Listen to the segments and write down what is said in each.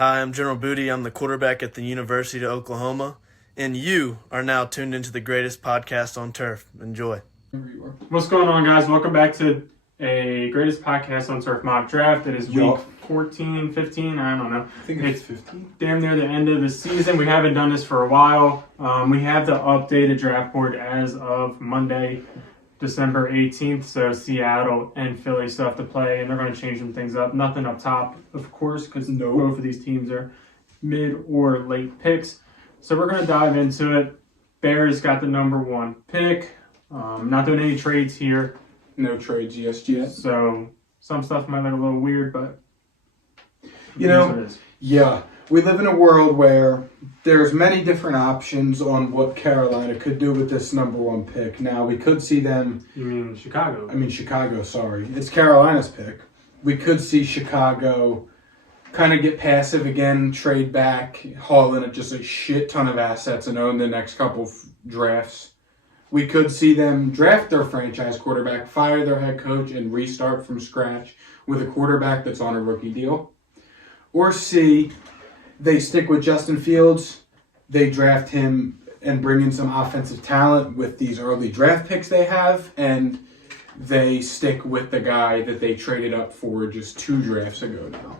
Hi, I'm General Booty. I'm the quarterback at the University of Oklahoma, and you are now tuned into the greatest podcast on turf. Enjoy. What's going on, guys? Welcome back to a greatest podcast on turf mock draft. It is week 14, 15, I don't know. I think it's 15. Damn near the end of the season. We haven't done this for a while. We have the updated draft board as of Monday, December 18th. So Seattle and Philly still have to play, and they're going to change some things up. Nothing up top, of course, because both of these teams are mid or late picks. So we're going to dive into it. Bears got the number one pick. Not doing any trades here. No trades just yet. So some stuff might look a little weird, but yeah, we live in a world where there's many different options on what Carolina could do with this number one pick. Now, we could see them... You mean Chicago? I mean Chicago, sorry. It's Carolina's pick. We could see Chicago kind of get passive again, trade back, haul in just a shit ton of assets and own the next couple of drafts. We could see them draft their franchise quarterback, fire their head coach, and restart from scratch with a quarterback that's on a rookie deal. Or C, they stick with Justin Fields, they draft him and bring in some offensive talent with these early draft picks they have, and they stick with the guy that they traded up for just 2 drafts ago now.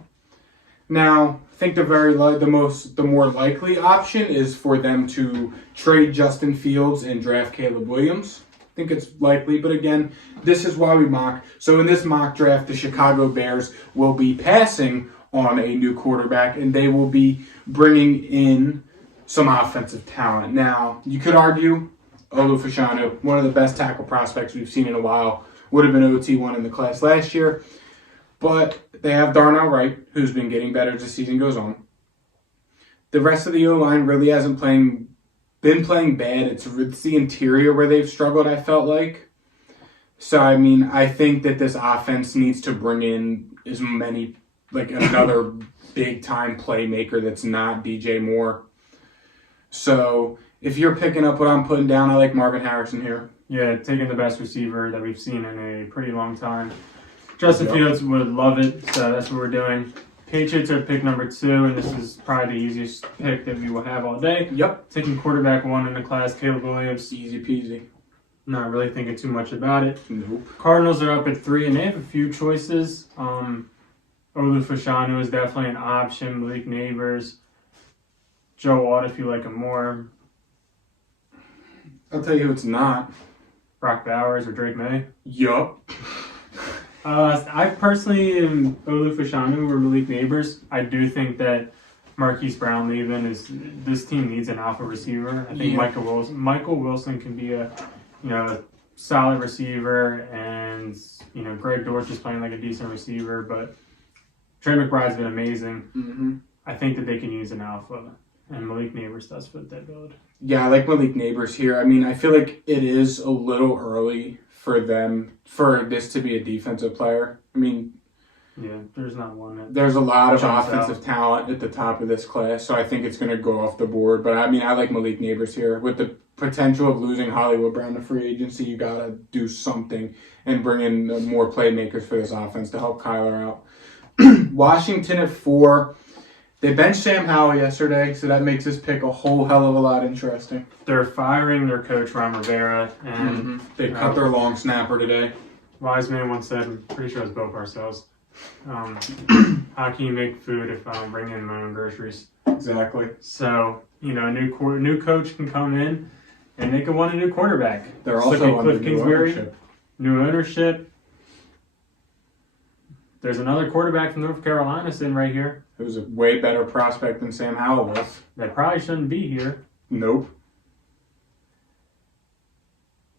Now, I think the more likely option is for them to trade Justin Fields and draft Caleb Williams. I think it's likely, but again, this is why we mock. So in this mock draft, the Chicago Bears will be passing on a new quarterback, and they will be bringing in some offensive talent. Now, you could argue Olu Fashanu, one of the best tackle prospects we've seen in a while, would have been OT1 in the class last year. But they have Darnell Wright, who's been getting better as the season goes on. The rest of the O-line really hasn't been playing bad. It's the interior where they've struggled, I felt like. So, I mean, I think that this offense needs to bring in as many, like another big-time playmaker that's not DJ Moore. So, if you're picking up what I'm putting down, I like Marvin Harrison here. Yeah, taking the best receiver that we've seen in a pretty long time. Justin Fields would love it, so that's what we're doing. Patriots are pick number 2, and this is probably the easiest pick that we will have all day. Yep. Taking quarterback 1 in the class, Caleb Williams. Easy peasy. Not really thinking too much about it. Nope. Cardinals are up at 3, and they have a few choices. Olu Fashanu is definitely an option. Malik Neighbors. Joe Watt, if you like him more. I'll tell you who it's not. Brock Bowers or Drake May. Yup. I personally am Olu Fashanu or Malik Neighbors. I do think that Marquise Brown leaving this team needs an alpha receiver. I think Michael Wilson can be a solid receiver, and Greg Dortch is playing like a decent receiver, but Trey McBride's been amazing. Mm-hmm. I think that they can use an alpha, and Malik Neighbors does fit that build. Yeah, I like Malik Neighbors here. I mean, I feel like it is a little early for this to be a defensive player. I mean, yeah, there's not one. There's a lot of offensive talent at the top of this class, so I think it's going to go off the board. But I mean, I like Malik Neighbors here. With the potential of losing Hollywood Brown to free agency, you got to do something and bring in more playmakers for this offense to help Kyler out. Washington at 4. They benched Sam Howell yesterday, so that makes this pick a whole hell of a lot interesting. They're firing their coach, Ron Rivera, and they cut their long snapper today. Wise man once said, I'm pretty sure it's Bill Parcells, how can you make food if I don't bring in my own groceries? Exactly. So, a new coach can come in, and they can want a new quarterback. They're also under new ownership. New ownership. There's another quarterback from North Carolina sitting right here. It was a way better prospect than Sam Howell was. That probably shouldn't be here. Nope.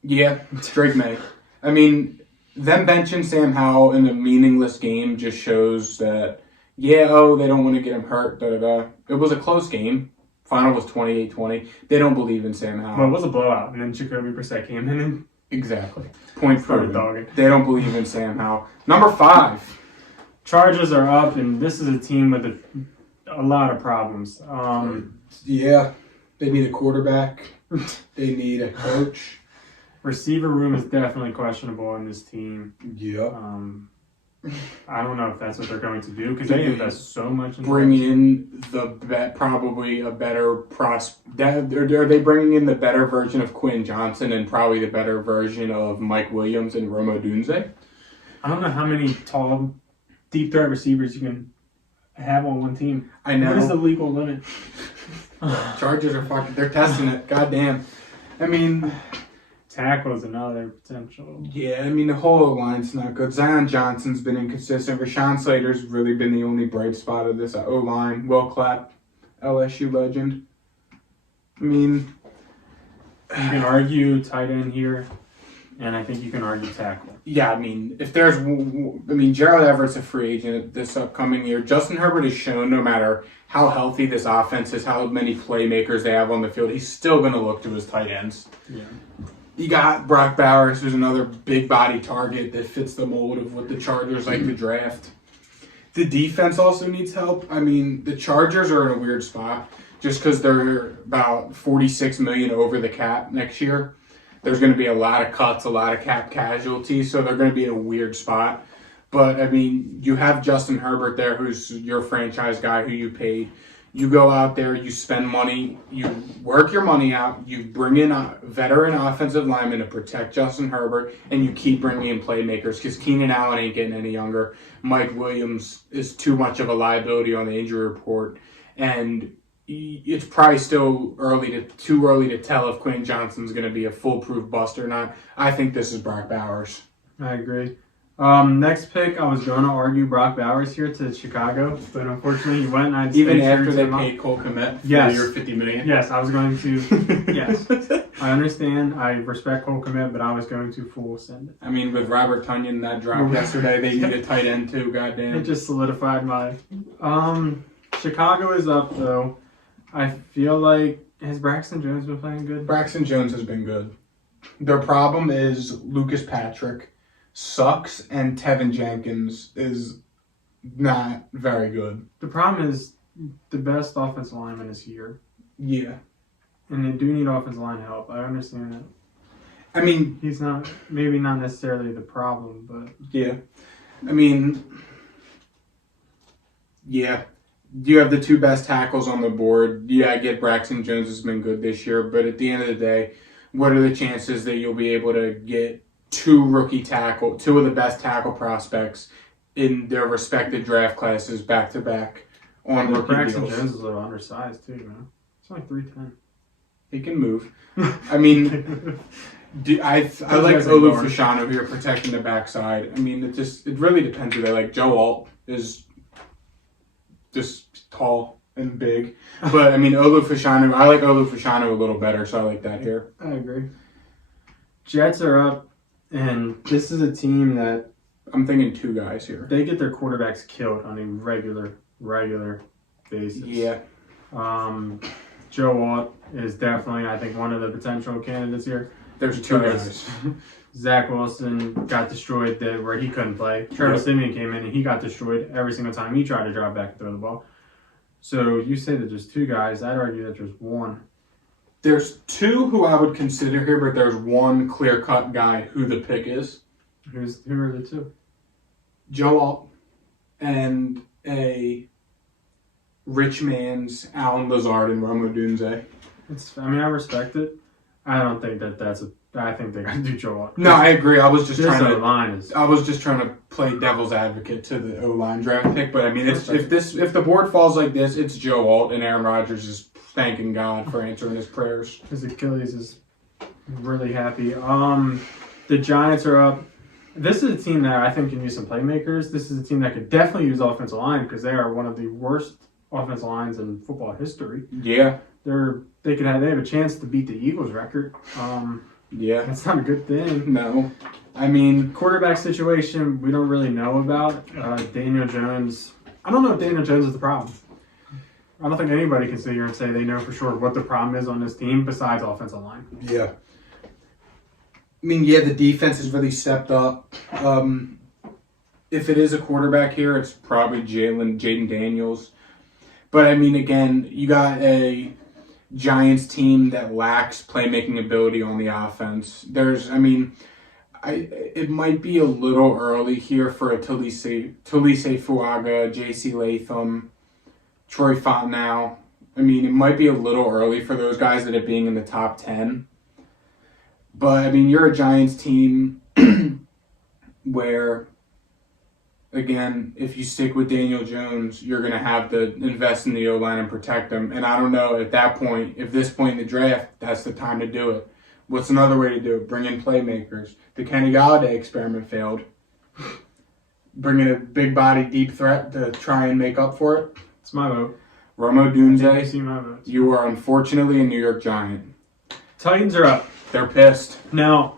Yeah, it's Drake May. I mean, them benching Sam Howell in a meaningless game just shows that, they don't want to get him hurt, da-da-da. It was a close game. Final was 28-20. They don't believe in Sam Howell. Well, it was a blowout, and then Jacoby Brissett came in and... Exactly. Point proven. Dogging. They don't believe in Sam Howell. Number 5. Chargers are up, and this is a team with a lot of problems. Yeah, they need a quarterback. They need a coach. Receiver room is definitely questionable on this team. Yeah. I don't know if that's what they're going to do because they invest so much in bring in probably a better are they bringing in the better version of Quinn Johnson and probably the better version of Mike Williams and Rome Odunze? I don't know how many tall, deep threat receivers you can have on one team. I know. What is the legal limit? Chargers are they're testing it. Goddamn. I mean, tackle is another potential. Yeah, I mean, the whole line's not good. Zion Johnson's been inconsistent. Rashawn Slater's really been the only bright spot of this O-line. Will Clapp, LSU legend. I mean, you can argue tight end here, and I think you can argue tackle. Yeah, I mean, Gerald Everett's a free agent this upcoming year. Justin Herbert has shown no matter how healthy this offense is, how many playmakers they have on the field, he's still going to look to his tight ends. Yeah. You got Brock Bowers, who's another big body target that fits the mold of what the Chargers like to draft. The defense also needs help. I mean, the Chargers are in a weird spot just because they're about $46 million over the cap next year. There's going to be a lot of cuts, a lot of cap casualties, so they're going to be in a weird spot. But, I mean, you have Justin Herbert there, who's your franchise guy who you paid. You go out there, you spend money, you work your money out, you bring in a veteran offensive lineman to protect Justin Herbert, and you keep bringing in playmakers because Keenan Allen ain't getting any younger. Mike Williams is too much of a liability on the injury report, and it's probably still too early to tell if Quinn Johnson's going to be a foolproof bust or not. I think this is Brock Bowers. I agree. Next pick, I was going to argue Brock Bowers here to Chicago, but unfortunately he went and I even after they paid Cole Kmet for your $50 million. Yes, I was going to. Yes, I understand. I respect Cole Kmet, but I was going to full send it. I mean, with Robert Tonyan that dropped yesterday, they need a tight end too. Goddamn, it just solidified my. Chicago is up though. I feel like has Braxton Jones been playing good? Braxton Jones has been good. Their problem is Lucas Patrick sucks and Tevin Jenkins is not very good. The problem is the best offensive lineman is here. Yeah. And they do need offensive line help. I understand that. I mean, he's maybe not necessarily the problem, but yeah. I mean, yeah. You have the two best tackles on the board. Yeah, I get Braxton Jones has been good this year, but at the end of the day, what are the chances that you'll be able to get two of the best tackle prospects in their respective draft classes back to back on rookie Braxton deals? Jones is a little undersized too, man. It's like 310. He can move. I mean, I like Olu Fashanu here protecting the backside. I mean, it really depends who they like. Joe Alt is just tall and big, but I mean Olu Fashanu. I like Olu Fashanu a little better, so I like that here. I agree. Jets are up. And this is a team that I'm thinking two guys here. They get their quarterbacks killed on a regular basis. Yeah. Joe Walt is definitely, I think, one of the potential candidates here. There's two guys. Zach Wilson got destroyed where he couldn't play. Trevor Siemian came in and he got destroyed every single time he tried to drop back and throw the ball. So you say that there's two guys. I'd argue that there's one. There's two who I would consider here, but there's one clear-cut guy who the pick is. Who are the two? Joe Alt and a rich man's Alan Lazard and Rome Odunze. I respect it. I don't think that's I think they got to do Joe Alt. No, I agree. I was just trying to play devil's advocate to the O-line draft pick, but I mean, if the board falls like this, it's Joe Alt and Aaron Rodgers is thanking God for answering his prayers. His Achilles is really happy. The Giants are up. This is a team that I think can use some playmakers. This is a team that could definitely use offensive line because they are one of the worst offensive lines in football history. Yeah. They have a chance to beat the Eagles record. Yeah. That's not a good thing. No. I mean, quarterback situation we don't really know about. Daniel Jones. I don't know if Daniel Jones is the problem. I don't think anybody can sit here and say they know for sure what the problem is on this team besides offensive line. Yeah. I mean, yeah, the defense has really stepped up. If it is a quarterback here, it's probably Jaden Daniels. But, I mean, again, you got a Giants team that lacks playmaking ability on the offense. It might be a little early here for a Talise Fuaga, J.C. Latham, Troy Fontenot. I mean, it might be a little early for those guys that are being in the top 10. But, I mean, you're a Giants team where, again, if you stick with Daniel Jones, you're going to have to invest in the O-line and protect them. And I don't know, at that point, if this point in the draft, that's the time to do it. What's another way to do it? Bring in playmakers. The Kenny Galladay experiment failed. Bring in a big body, deep threat to try and make up for it. It's my vote. Romo I see my Dunze, votes. you are unfortunately a New York Giant. Titans are up. They're pissed. Now,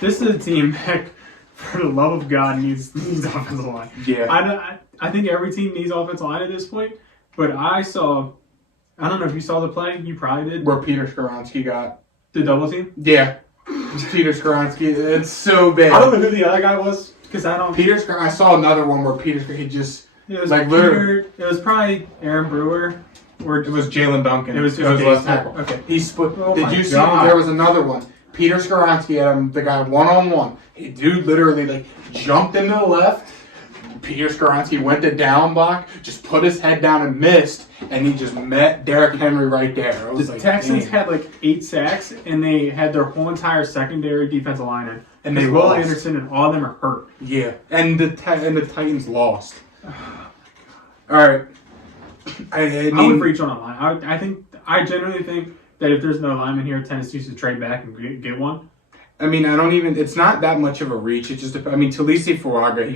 this is a team that, for the love of God, needs offensive line. Yeah. I think every team needs offensive line at this point, but I don't know if you saw the play, you probably did. Where Peter Skoronski got. The double team? Yeah. Peter Skoronski. It's so bad. I don't know who the other guy was, because I don't... I saw another one where he just... It was like literally... It was probably Aaron Brewer. Or It was Jalen Duncan. It was left tackle. Okay. He split. Oh Did my you see God. there was another one? Peter Skoronski had him, the guy one-on-one. Dude literally jumped into the left. Peter Skoronski went to down block, just put his head down and missed, and he just met Derrick Henry right there. I was The like, Texans damn. had 8 sacks, and they had their whole entire secondary defensive line in. And they Will lost. Anderson and all of them are hurt. Yeah, and the Titans lost. All right. I I would mean, reach on a line. I genuinely think that if there's no lineman here, Tennessee should trade back and get one. I mean, it's not that much of a reach. It's just, Talise Fuaga,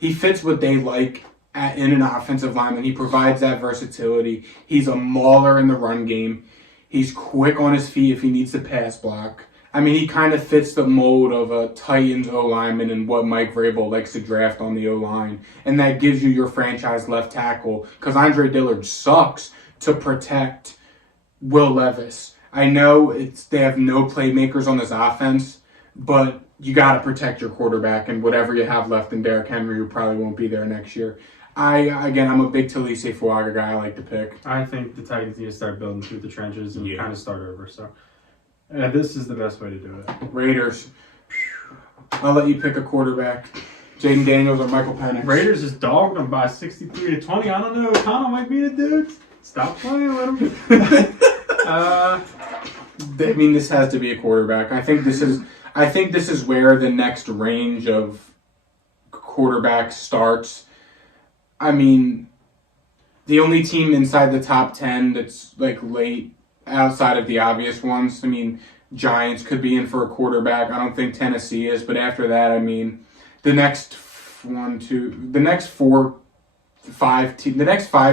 he fits what they like in an offensive lineman. He provides that versatility. He's a mauler in the run game. He's quick on his feet if he needs to pass block. I mean, he kind of fits the mold of a Titans O-lineman and what Mike Vrabel likes to draft on the O-line. And that gives you your franchise left tackle, because Andre Dillard sucks to protect Will Levis. I know they have no playmakers on this offense, but you got to protect your quarterback and whatever you have left in Derrick Henry, who probably won't be there next year. I'm a big Talise Fuaga guy. I like to pick. I think the Titans need to start building through the trenches and kind of start over. So this is the best way to do it. Raiders. I'll let you pick a quarterback. Jaden Daniels or Michael Penix. Raiders just dogged them by 63-20. I don't know. Connell might be the dude. Stop playing with him. This has to be a quarterback. I think this is where the next range of quarterbacks starts. I mean, the only team inside the top 10 that's late outside of the obvious ones. I mean, Giants could be in for a quarterback. I don't think Tennessee is, but after that, I mean, the next 5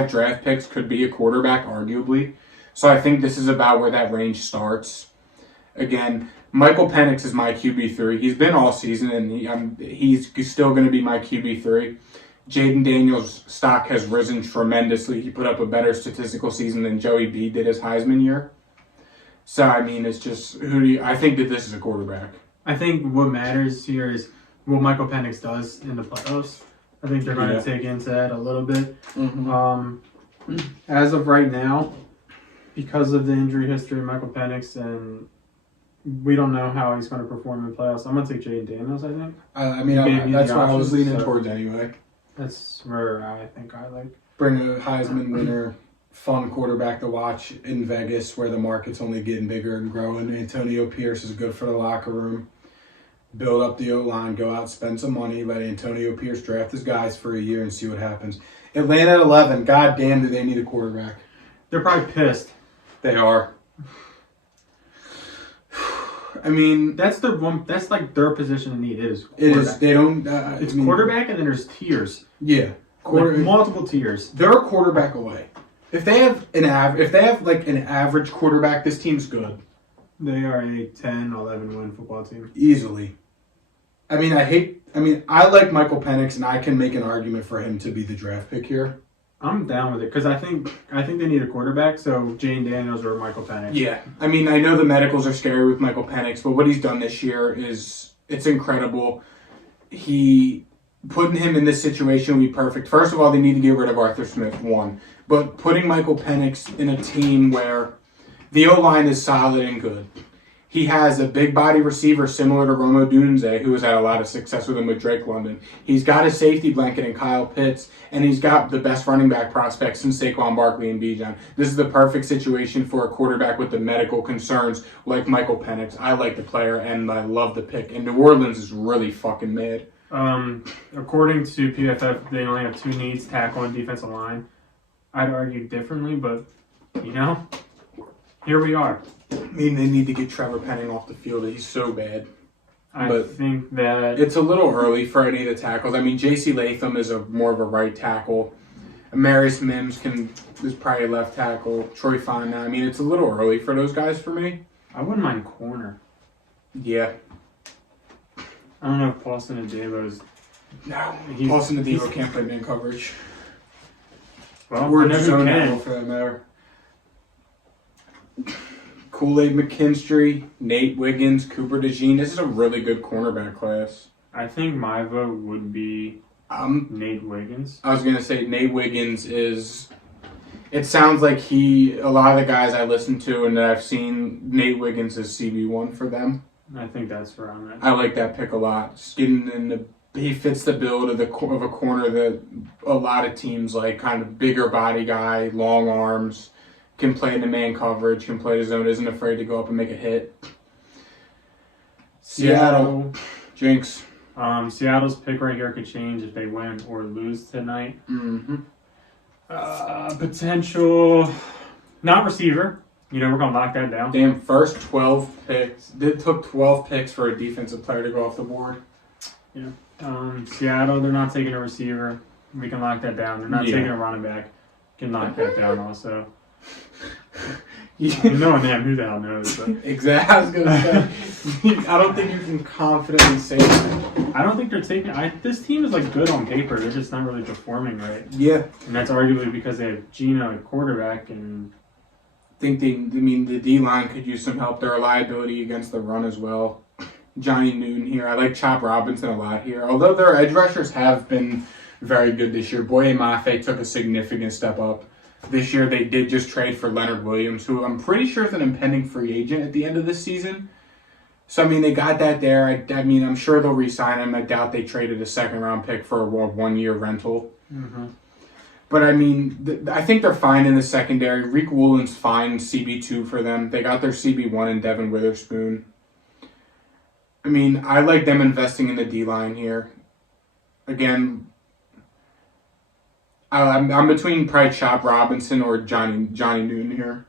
draft picks could be a quarterback, arguably. So I think this is about where that range starts. Again, Michael Penix is my QB3. He's been all season, and he's still going to be my QB3. Jaden Daniels' stock has risen tremendously. He put up a better statistical season than Joey B did his Heisman year. So, I mean, it's just, I think that this is a quarterback. I think what matters here is what Michael Penix does in the playoffs. I think they're going to take into that a little bit. Mm-hmm. As of right now, because of the injury history of Michael Penix, and we don't know how he's going to perform in playoffs, I'm going to take Jaden Daniels, I think. That's what I was leaning options, so towards anyway. That's where I think I like. Bring a Heisman winner, fun quarterback to watch in Vegas, where the market's only getting bigger and growing. Antonio Pierce is good for the locker room. Build up the O-line, go out, spend some money, let Antonio Pierce draft his guys for a year and see what happens. Atlanta at 11, god damn, do they need a quarterback. They're probably pissed. They are. I mean, That's their one. That's their position in need. It is. it is. They don't. It's quarterback, and then there's tiers. Yeah, Multiple tiers. They're a quarterback away. If they have an average quarterback, this team's good. They are a 10-11 win football team. Easily. I like Michael Penix, and I can make an argument for him to be the draft pick here. I'm down with it because I think they need a quarterback. So Jane Daniels or Michael Penix. Yeah, I know the medicals are scary with Michael Penix, but what he's done this year it's incredible. Putting him in this situation would be perfect. First of all, they need to get rid of Arthur Smith, one. But putting Michael Penix in a team where the O-line is solid and good, He has a big body receiver similar to Romo Dunze, who has had a lot of success with him with Drake London. He's got a safety blanket in Kyle Pitts, and he's got the best running back prospects since Saquon Barkley and Bijan. This is the perfect situation for a quarterback with the medical concerns like Michael Penix. I like the player, and I love the pick. And New Orleans is really fucking mad. According to PFF, they only have 2 needs, tackle and defensive line. I'd argue differently, but, here we are. I mean, they need to get Trevor Penning off the field. He's so bad. I think that it's a little early for any of the tackles. I mean, J.C. Latham is more of a right tackle. Marius Mims is probably a left tackle. Troy Fana. I mean, it's a little early for those guys for me. I wouldn't mind corner. Yeah. I don't know if Paulson Adebo's... No, Paulson Adebo can't play man coverage. Well, Or I know who zone can. tackle for that matter. Kool-Aid McKinstry, Nate Wiggins, Cooper DeJean. This is a really good cornerback class. I think my vote would be Nate Wiggins. I was going to say Nate Wiggins is... It sounds like a lot of the guys I listen to and that I've seen, Nate Wiggins is CB1 for them. I think that's where I'm at. I like that pick a lot. He fits the build of a corner that a lot of teams like, kind of bigger body guy, long arms, can play in the man coverage, can play the zone, isn't afraid to go up and make a hit. Seattle. Jinx. Seattle's pick right here could change if they win or lose tonight. Mm-hmm. Potential, not receiver. We're going to lock that down. Damn, first 12 picks. It took 12 picks for a defensive player to go off the board. Yeah. Seattle, they're not taking a receiver. We can lock that down. They're not taking a running back. Can lock that down also. Knowing them, who the hell knows? But. Exactly. I was going to say, I don't think you can confidently say that. I don't think they're taking... this team is good on paper. They're just not really performing right. Yeah. And that's arguably because they have Gino at quarterback and... The D-line could use some help. Their reliability against the run as well. Johnny Newton here. I like Chop Robinson a lot here. Although their edge rushers have been very good this year. Boye Mafe took a significant step up. This year they did just trade for Leonard Williams, who I'm pretty sure is an impending free agent at the end of this season. So, they got that there. I'm sure they'll re-sign him. I doubt they traded a second-round pick for a one-year rental. Mm-hmm. But, I think they're fine in the secondary. Reek Woolen's fine, CB2 for them. They got their CB1 in Devin Witherspoon. I like them investing in the D-line here. Again, I'm between probably Chop Robinson or Johnny Newton here.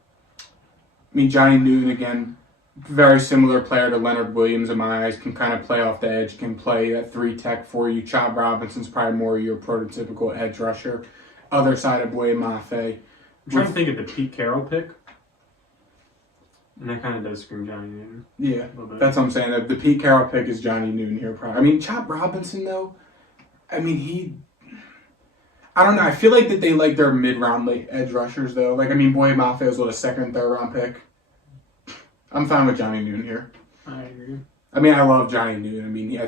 Johnny Newton, again, very similar player to Leonard Williams in my eyes, can kind of play off the edge, can play at 3-tech for you. Chop Robinson's probably more your prototypical edge rusher. Other side of Boye Mafe. I'm trying to think of the Pete Carroll pick. And that kind of does scream Johnny Newton. Yeah, that's what I'm saying. The Pete Carroll pick is Johnny Newton here. Probably. Chop Robinson, though, I don't know. I feel like that they like their mid-round late edge rushers, though. Boye Mafe is a second, third-round pick. I'm fine with Johnny Newton here. I agree. I love Johnny Newton.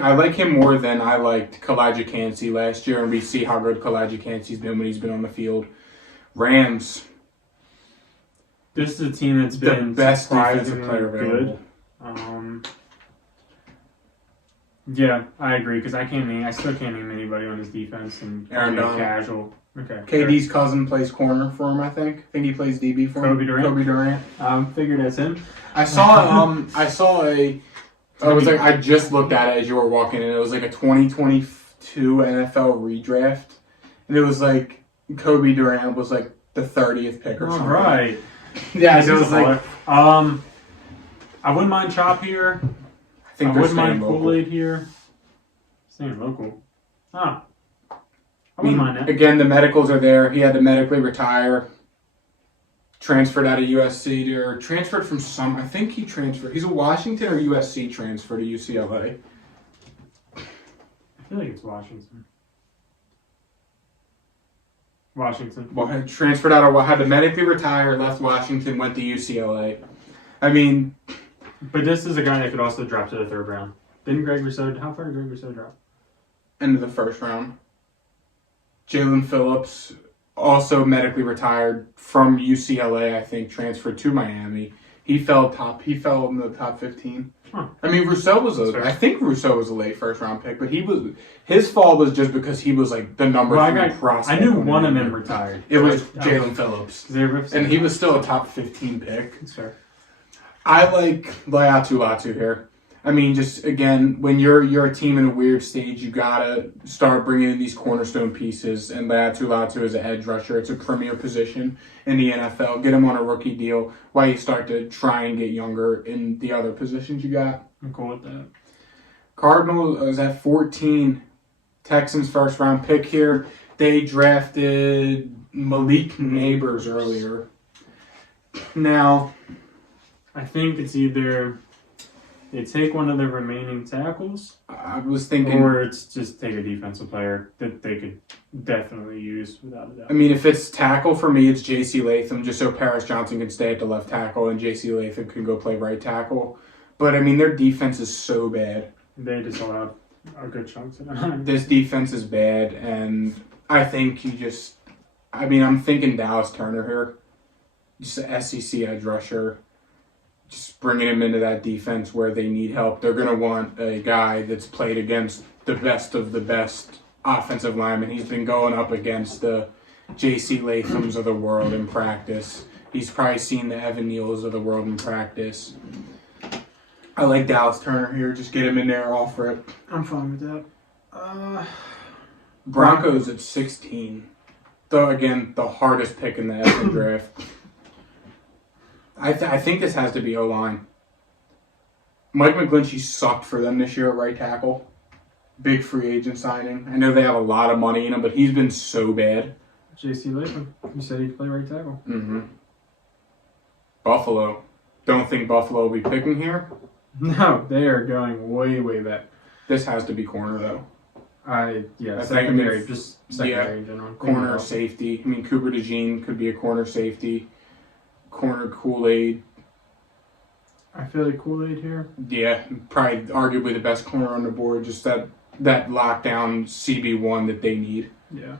I like him more than I liked Kalijah Kancey last year, and we see how good Kalijah Kancey's been when he's been on the field. Rams. This is a team that's been the best defensive surprisingly player good. Yeah, I agree because I still can't name anybody on his defense and Aaron Donald. Casual. Okay. KD's cousin plays corner for him. I think he plays DB for him. Kobe Durant. Figured that's him. I just looked at it as you were walking in. It was a 2022 NFL redraft, and it was Kobe Durant was the 30th pick or something. All right. Yeah, so it was I wouldn't mind Chop here. I wouldn't mind Kool-Aid here. Staying local. I wouldn't mind that. Again, the medicals are there. He had to medically retire. Transferred out of USC or transferred from I think he transferred. He's a Washington or USC transfer to UCLA. I feel like it's Washington. Washington. Well, transferred out of, had to medically retire, left Washington, went to UCLA. But this is a guy that could also drop to the third round. How far did Greg Rousseau drop? End of the first round. Jalen Phillips, also medically retired from UCLA, I think, transferred to Miami. He fell in the top 15. Huh. I mean, Rousseau was I think Rousseau was a late first round pick, but his fall was just because he was like the number 3 prospect. I knew one of them retired. It was Jalen Phillips. And he was still a top 15 pick. That's fair. I like Latu here. I mean, just again, when you're a team in a weird stage, you gotta start bringing in these cornerstone pieces. And Latu is an edge rusher. It's a premier position in the NFL. Get him on a rookie deal while you start to try and get younger in the other positions you got. I'm cool with that. Cardinals is at 14. Texans first round pick here. They drafted Malik Neighbors earlier. Now, I think it's either they take one of the remaining tackles, I was thinking, or it's just take a defensive player that they could definitely use without a doubt. I mean, if it's tackle for me, it's J.C. Latham, just so Paris Johnson can stay at the left tackle and J.C. Latham can go play right tackle. But I mean, their defense is so bad. They just allowed a good chunk of them. This defense is bad, and I think I'm thinking Dallas Turner here, just an SEC edge rusher. Just bringing him into that defense where they need help. They're going to want a guy that's played against the best of the best offensive linemen. He's been going up against the J.C. Lathams of the world in practice. He's probably seen the Evan Neals of the world in practice. I like Dallas Turner here. Just get him in there, offer it. I'm fine with that. Broncos at 16. Though, again, the hardest pick in the effing draft. I think this has to be O-line. Mike McGlinchey sucked for them this year at right tackle. Big free agent signing. I know they have a lot of money in him, but he's been so bad. J.C. Latham. You said he'd play right tackle. Mm-hmm. Buffalo. Don't think Buffalo will be picking here. No, they are going way, way back. This has to be corner, though. Secondary in general. Corner, safety. I mean, Cooper DeJean could be a corner safety. Corner Kool-Aid. I feel like Kool-Aid here. Yeah, probably arguably the best corner on the board. Just that lockdown CB1 that they need. Yeah.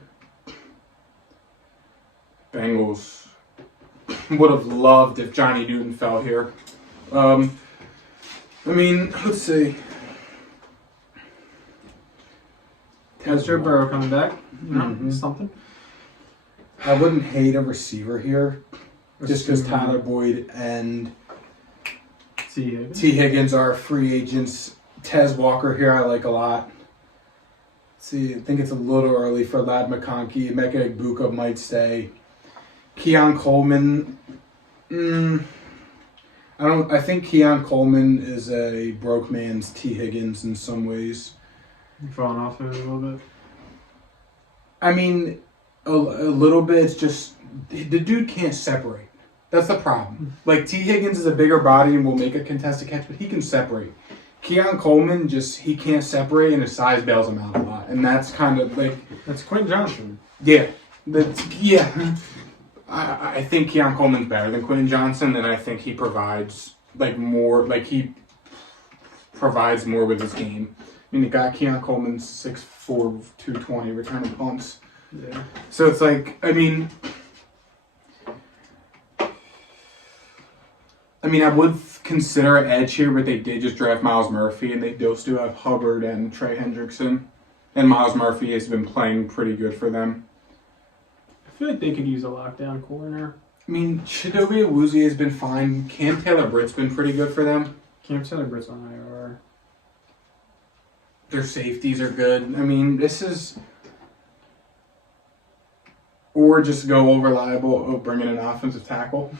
Bengals would have loved if Johnny Newton fell here. I mean, let's see. Has Joe Burrow coming back? No, something. I wouldn't hate a receiver here. Just because Tyler Boyd and T. Higgins are free agents. Tez Walker here I like a lot. Let's see, I think it's a little early for Lad McConkey. Emeka Egbuka might stay. Keon Coleman. I think Keon Coleman is a broke man's T. Higgins in some ways. You falling off there a little bit? I mean, a little bit. It's just the dude can't separate. That's the problem. Like, T. Higgins is a bigger body and will make a contested catch, but he can separate. Keon Coleman, he can't separate, and his size bails him out a lot. And that's kind of like... That's Quentin Johnson. Yeah. I think Keon Coleman's better than Quentin Johnson, and I think he provides, more with his game. I mean, the guy, Keon Coleman's 6'4", 220, returning punts. Yeah. So it's I would consider an edge here, but they did just draft Myles Murphy, and they still have Hubbard and Trey Hendrickson. And Myles Murphy has been playing pretty good for them. I feel like they could use a lockdown corner. I mean, Chidobe Awuzie has been fine. Cam Taylor-Britt's been pretty good for them. Cam Taylor-Britt's on IR. Their safeties are good. I mean, this is... Or just go reliable, bring in an offensive tackle.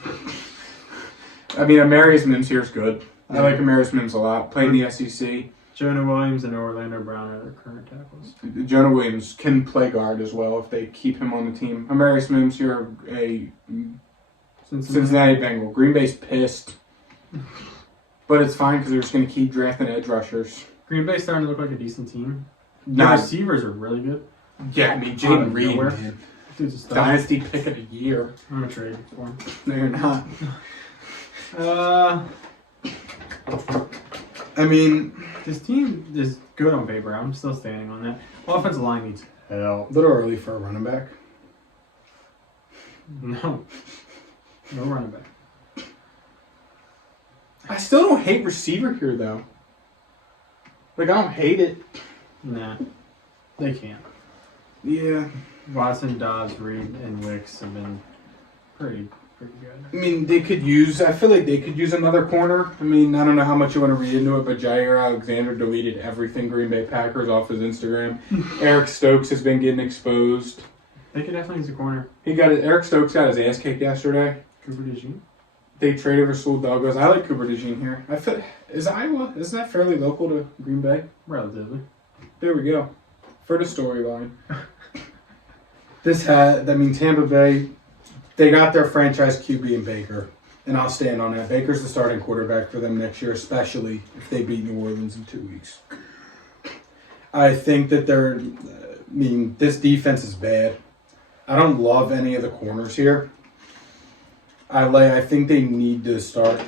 I mean, Amarius Mims here is good. I like Amarius Mims a lot. Playing the SEC. Jonah Williams and Orlando Brown are their current tackles. Jonah Williams can play guard as well if they keep him on the team. Amarius Mims here, a Cincinnati Bengal. Green Bay's pissed. But it's fine because they're just going to keep drafting edge rushers. Green Bay's starting to look like a decent team. The Not, receivers are really good. Yeah, I mean, Jaden Reed, man. Dude's a star. Dynasty pick of the year. I'm going to trade for him. No, you're not. I mean... This team is good on paper. I'm still standing on that. Offensive line needs help. A little early for a running back. No running back. hate receiver here, though. Like, I don't hate it. Nah, they can't. Yeah. Watson, Dobbs, Reed, and Wicks have been pretty good. I mean, I feel like they could use another corner. I mean, I don't know how much you want to read into it, but Jair Alexander deleted everything Green Bay Packers off his Instagram. Eric Stokes has been getting exposed. They could definitely use a corner. Eric Stokes got his ass kicked yesterday. Cooper DeJean? They traded for Sewell Douglas. I like Cooper DeJean here. Is that fairly local to Green Bay? Relatively. There we go. For the storyline. Tampa Bay, they got their franchise QB in Baker. And I'll stand on that. Baker's the starting quarterback for them next year, especially if they beat New Orleans in 2 weeks. I think that this defense is bad. I don't love any of the corners here. I think they need to start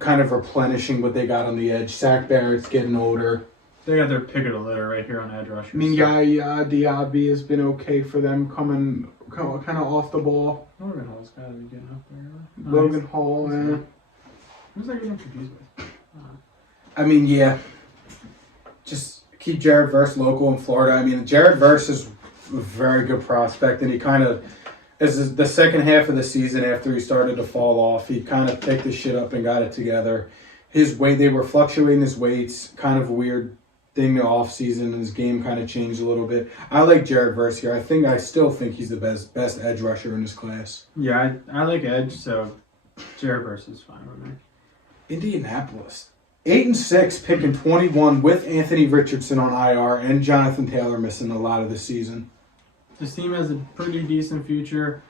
kind of replenishing what they got on the edge. Zach Barrett's getting older. They got their pick of the litter right here on edge rushers. I mean, Yaya Diaby has been okay for them coming kind of off the ball. Logan Hall's got to be getting up there. Logan Hall, Who's that getting confused with? I mean, yeah. Just keep Jared Verse local in Florida. I mean, Jared Verse is a very good prospect, and he kind of, as the second half of the season after he started to fall off, he kind of picked his shit up and got it together. His weight, they were fluctuating his weights, kind of weird thing the off season, and his game kind of changed a little bit. I like Jared Verse here. I still think he's the best edge rusher in his class. Yeah, I like edge, so Jared Verse is fine with me. Indianapolis, 8-6, picking 21 with Anthony Richardson on IR and Jonathan Taylor missing a lot of the season. This team has a pretty decent future.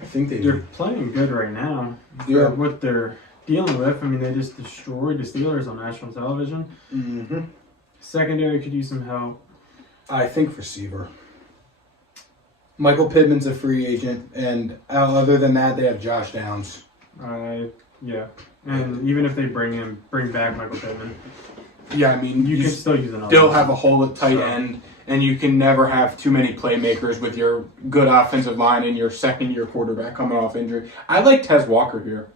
I think they're playing good right now. Yeah. For what they're dealing with. I mean, they just destroyed the Steelers on national television. Mm-hmm. Secondary could use some help. I think receiver. Michael Pittman's a free agent, and other than that, they have Josh Downs. Yeah. And even if they bring back Michael Pittman. Yeah, I mean, you can still use another. Still have a hole at tight end, and you can never have too many playmakers with your good offensive line and your second-year quarterback coming off injury. I like Tez Walker here.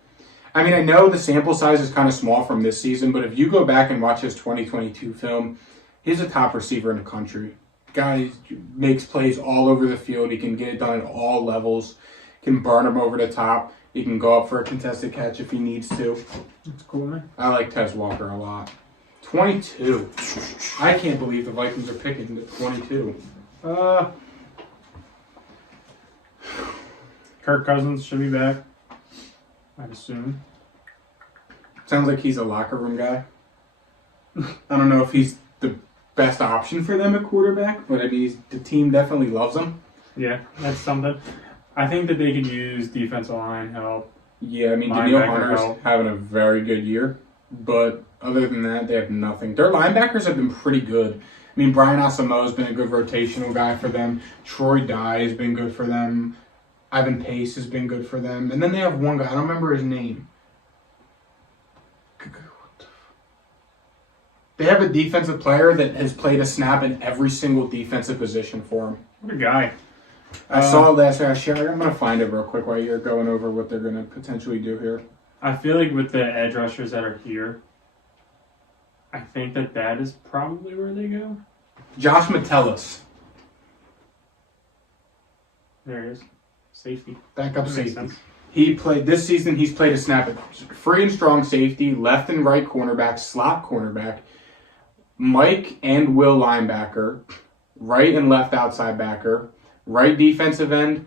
I mean, I know the sample size is kind of small from this season, but if you go back and watch his 2022 film, he's a top receiver in the country. Guy makes plays all over the field. He can get it done at all levels. Can burn him over the top. He can go up for a contested catch if he needs to. That's cool, man. I like Tez Walker a lot. 22. I can't believe the Vikings are picking the 22. Kirk Cousins should be back, I'd assume. Sounds like he's a locker room guy. I don't know if he's the best option for them at quarterback, but I mean, the team definitely loves him. Yeah, that's something. I think that they could use defensive line help. Yeah, I mean, Danielle Hunter's having a very good year, but other than that, they have nothing. Their linebackers have been pretty good. I mean, Brian Asamoah has been a good rotational guy for them. Troy Dye has been good for them. Ivan Pace has been good for them. And then they have one guy, I don't remember his name. They have a defensive player that has played a snap in every single defensive position for them. What a guy. I saw it last year. I'm going to find it real quick while you're going over what they're going to potentially do here. I feel like with the edge rushers that are here, I think that is probably where they go. Josh Metellus. There he is. Safety. Backup That makes safety. sense. He played this season. He's played a snap at free and strong safety, left and right cornerback, slot cornerback, Mike and Will linebacker, right and left outside backer, right defensive end,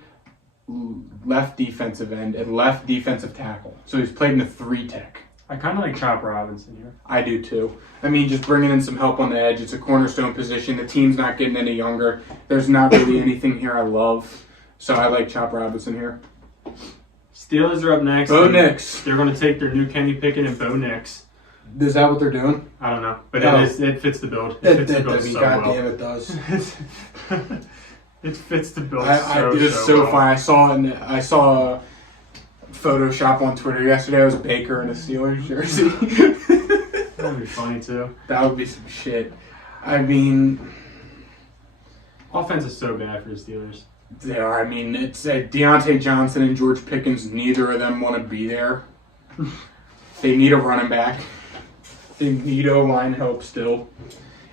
left defensive end, and left defensive tackle. So he's played in a 3-tech. I kind of like Chop Robinson here. I do too. I mean, just bringing in some help on the edge. It's a cornerstone position. The team's not getting any younger. There's not really anything here I love. So I like Chop Robinson here. Steelers are up next. Bo Nix. They're going to take their new Kenny Pickett and Bo Nix. Is that what they're doing? I don't know, but No. it fits the build. It fits the build so God well. damn it does. It fits the build It was so well. funny. I saw a Photoshop on Twitter yesterday. It was Baker in a Steelers jersey. That would be funny too. That would be some shit. I mean, Offense is so bad for the Steelers. they are. I mean, it's Deontay Johnson and George Pickens. Neither of them want to be there. They need a running back. They need O-line help still.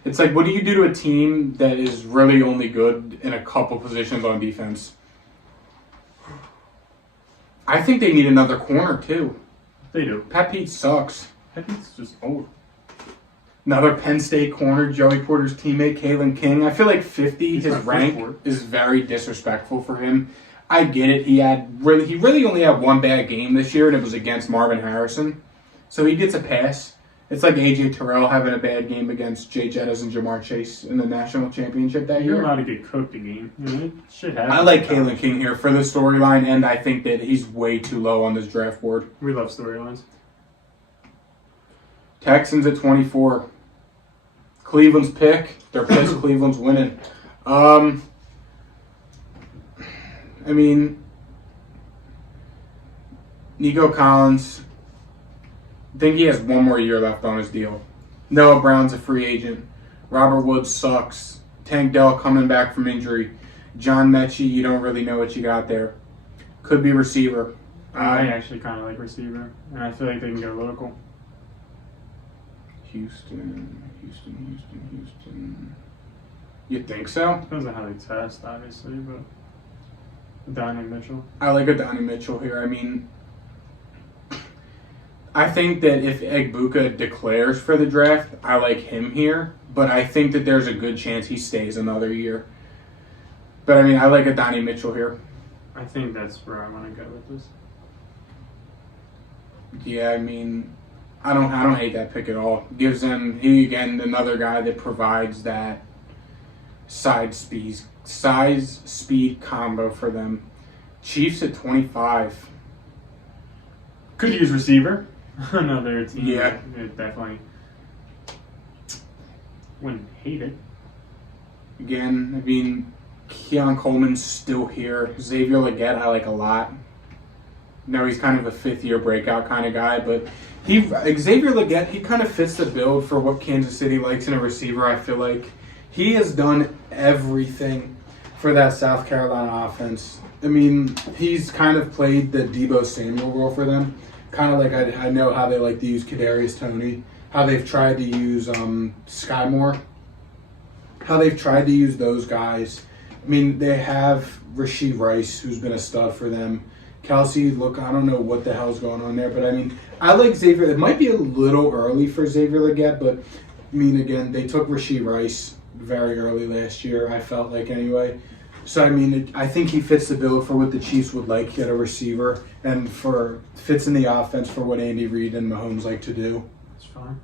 It's like, what do you do to a team that is really only good in a couple positions on defense? I think they need another corner, too. They do. Pat Pete sucks. It's just old. Another Penn State corner, Joey Porter's teammate, Kalen King. I feel like 50, He's his not rank, first is very disrespectful for him. I get it. He really only had one bad game this year, and it was against Marvin Harrison. So he gets a pass. It's like A.J. Terrell having a bad game against Jay Jettis and Jamar Chase in the national championship that You're year. allowed to get cooked a game. You know, shit happens. I like Kalen King here for the storyline, and I think that he's way too low on this draft board. We love storylines. Texans at 24. Cleveland's pick. They're pissed. Cleveland's winning. I mean, Nico Collins, I think he has one more year left on his deal. Noah Brown's a free agent. Robert Woods sucks. Tank Dell coming back from injury. John Mechie, you don't really know what you got there. Could be receiver. I actually kind of like receiver, and I feel like they can go local. Houston. You think so? Depends on how they test, obviously, but Donnie Mitchell. I like a Donnie Mitchell here. I mean, I think that if Egbuka declares for the draft, I like him here. But I think that there's a good chance he stays another year. But I mean, I like a Donnie Mitchell here. I think that's where I want to go with this. Yeah, I mean, I don't hate that pick at all. Gives them another guy that provides that size speed combo for them. Chiefs at 25. Could use receiver. Another team. Yeah. That definitely wouldn't hate it. Again, I mean, Keon Coleman's still here. Xavier Legette I like a lot. No, he's kind of a fifth-year breakout kind of guy, but Xavier Legette, he kind of fits the build for what Kansas City likes in a receiver, I feel like. He has done everything for that South Carolina offense. I mean, he's kind of played the Deebo Samuel role for them. Kind of like I know how they like to use Kadarius Toney, how they've tried to use Sky Moore, how they've tried to use those guys. I mean, they have Rashee Rice, who's been a stud for them. Kelsey, look, I don't know what the hell's going on there, but I mean, I like Xavier. It might be a little early for Xavier Legette, but I mean, again, they took Rashee Rice very early last year, I felt like anyway. So, I mean, I think he fits the bill for what the Chiefs would like at a receiver and fits in the offense for what Andy Reid and Mahomes like to do. That's fine.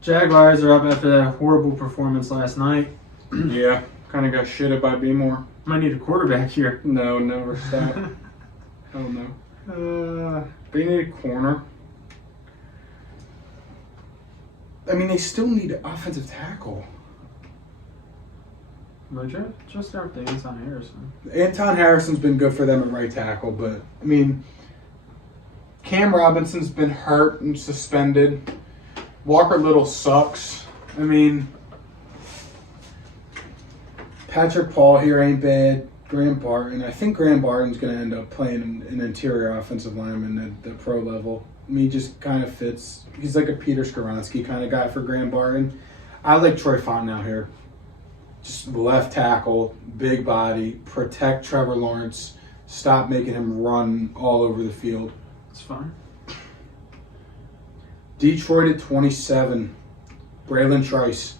Jaguars are up after that horrible performance last night. Yeah, kind of got shitted by B-Moore. Might need a quarterback here. No, never stop. Hell no. They need a corner. I mean, they still need an offensive tackle. Just after Anton Harrison. Anton Harrison's been good for them at right tackle, but, I mean, Cam Robinson's been hurt and suspended. Walker Little sucks. I mean, Patrick Paul here ain't bad. Graham Barton. I think Graham Barton's going to end up playing an interior offensive lineman at the pro level. I mean, he just kind of fits. He's like a Peter Skoronski kind of guy for Graham Barton. I like Troy Fontenot here. Just left tackle, big body, protect Trevor Lawrence, stop making him run all over the field. It's fine. Detroit at 27, Braylon Trice.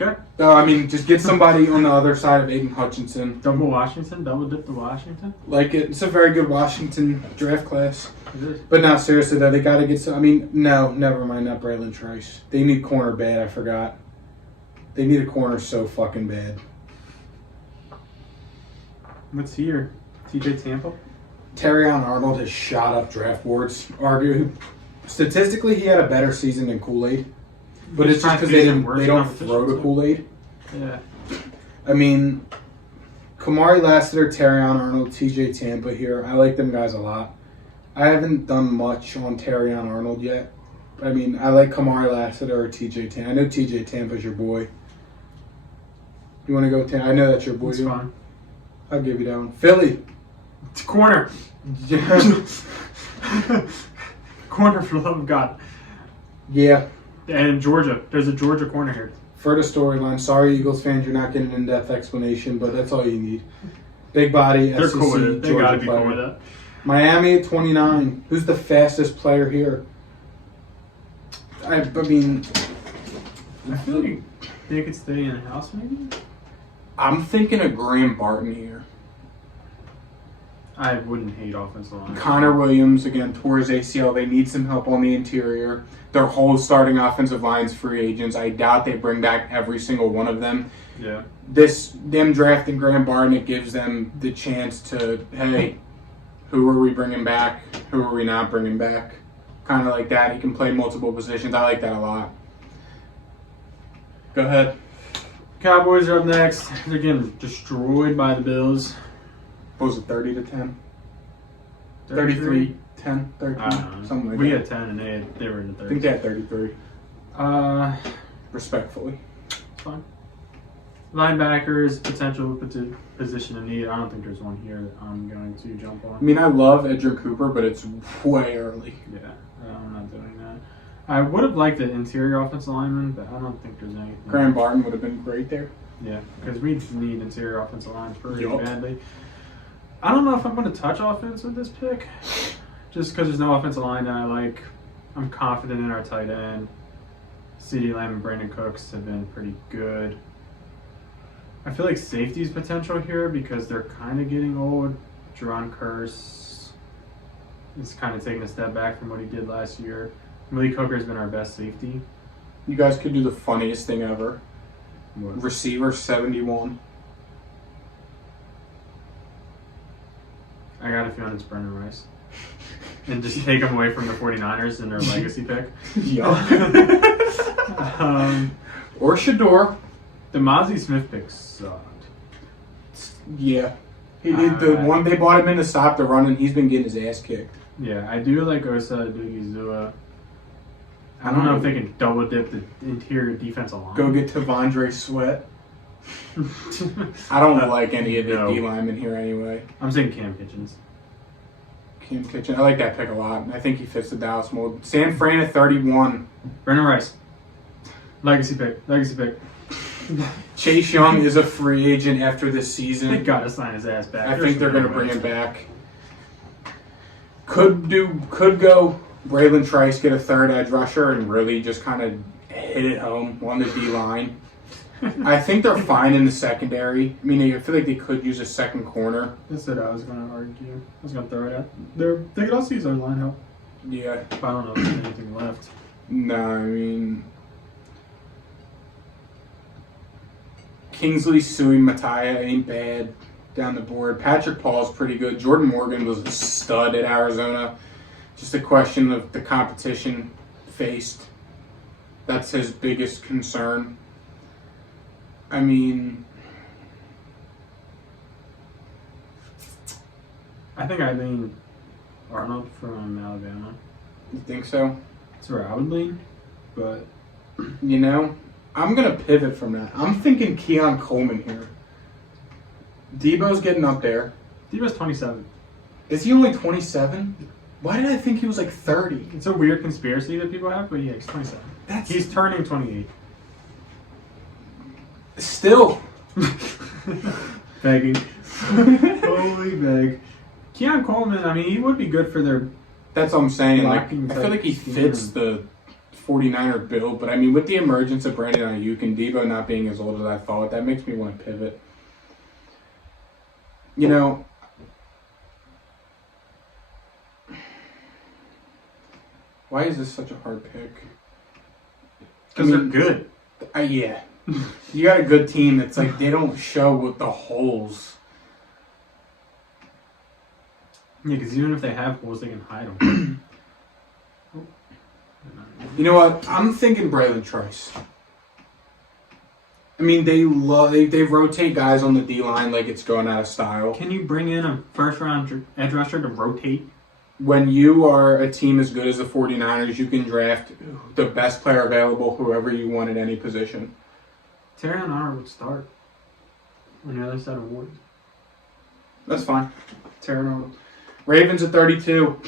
Okay. I mean, just get somebody on the other side of Aiden Hutchinson. Double Washington? Double dip to Washington? Like it. It's a very good Washington draft class. It is. But no, seriously though, they got to get some. I mean, no, never mind. Not Braylon Trice. They need corner bad. I forgot. They need a corner so fucking bad. What's here? TJ Tampa? Terrion Arnold has shot up draft boards. Statistically, he had a better season than Kool-Aid. But it's just because they don't throw to Kool-Aid. Yeah. I mean, Kamari Lassiter, Terrion Arnold, TJ Tampa here. I like them guys a lot. I haven't done much on Terrion Arnold yet. I mean, I like Kamari Lassiter or TJ Tampa. I know TJ Tampa's your boy. You want to go with Tampa? I know that's your boy. It's fine. I'll give you that one. Philly. It's corner. Corner for the love of God. Yeah. And Georgia. There's a Georgia corner here. For the storyline, sorry Eagles fans, you're not getting an in-depth explanation, but that's all you need. Big body, They're SEC, cool with it. They Georgia gotta be player. cool with that. Miami at 29. Who's the fastest player here? I mean, I feel like they could stay in a house maybe? I'm thinking of Graham Barton here. I wouldn't hate offensive line. Connor Williams, again, tore his ACL. They need some help on the interior. Their whole starting offensive line's free agents. I doubt they bring back every single one of them. Yeah. Them drafting Graham Barton, it gives them the chance to, hey, who are we bringing back? Who are we not bringing back? Kind of like that. He can play multiple positions. I like that a lot. Go ahead. Cowboys are up next. They're getting destroyed by the Bills. What was it, 30-10? 33, 10, 13, I don't know. something like We that. had 10 and they were in the I think 30s. they had 33, respectfully. It's fine. Linebackers, potential position of need. I don't think there's one here that I'm going to jump I on. mean, I love Edger Cooper, but it's way early. Yeah, I'm not doing that. I would have liked the interior offensive lineman, but I don't think there's anything. Graham Barton would have been great there. Yeah, because we need interior offensive lines pretty Yup. badly. I don't know if I'm going to touch offense with this pick, just because there's no offensive line that I like. I'm confident in our tight end. CeeDee Lamb and Brandon Cooks have been pretty good. I feel like safety's potential here because they're kind of getting old. Jerron Curse is kind of taking a step back from what he did last year. Malik Hooker's been our best safety. You guys could do the funniest thing ever. What? Receiver 71. I got a feeling it's Brendan Rice. And just take him away from the 49ers and their legacy pick. Or Shador. The Mozzie Smith pick sucked. Yeah. The one they bought him in to stop the run, and he's been getting his ass kicked. Yeah, I do like Osa Odighizuwa. I don't know if they can double dip the interior defensive line. Go get Tavondre Sweat. I don't like any of the No. D linemen here anyway. I'm saying Cam Kitchens. Cam Kitchen, I like that pick a lot. I think he fits the Dallas mold. San Fran at 31. Brendan Rice. Legacy pick. Chase Young is a free agent after this They season. gotta sign his ass back. I think they're going to bring him back. Could go Braylon Trice get a third edge rusher and really just kind of hit it home on the D line. I think they're fine in the secondary. I mean, I feel like they could use a second corner. That's what I was going to argue. I was going to throw it out. They could also use our line help. Yeah. But I don't know if there's anything left. No, I mean, Kingsley, Sui, Mattia ain't bad down the board. Patrick Paul's pretty good. Jordan Morgan was a stud at Arizona. Just a question of the competition faced. That's his biggest concern. I mean, I think I lean Arnold from Alabama. you think so? That's where I would lean. But You know, I'm going to pivot from that. I'm thinking Keon Coleman here. Debo's getting up there. Debo's 27. Is he only 27? Why did I think he was like 30? It's a weird conspiracy that people have, but yeah, he's 27. He's turning 28. Still. Begging. Holy beg. Keon Coleman, I mean, he would be good for their... That's what I'm saying. Like, Blocking I feel like he type fits scheme. the 49er build, but I mean, with the emergence of Brandon Ayuk and Debo not being as old as I thought, that makes me want to pivot. You know, why is this such a hard pick? Because they're good. Yeah. You got a good team that's like, they don't show what the holes. Yeah, because even if they have holes, they can hide them. You know what? I'm thinking Braylon Trice. I mean, they rotate guys on the D line like it's going out of style. Can you bring in a first-round edge rusher to rotate? When you are a team as good as the 49ers, you can draft the best player available, whoever you want at any position. Terrion Arnold would start on the other side of Ward. That's fine. Terrion Arnold. Ravens at 32.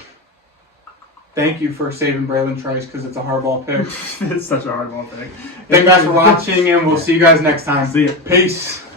Thank you for saving Braylon Trice because it's a hardball pick. It's such a hardball pick. Thank you guys for watching, and we'll see you guys next time. See ya. Peace.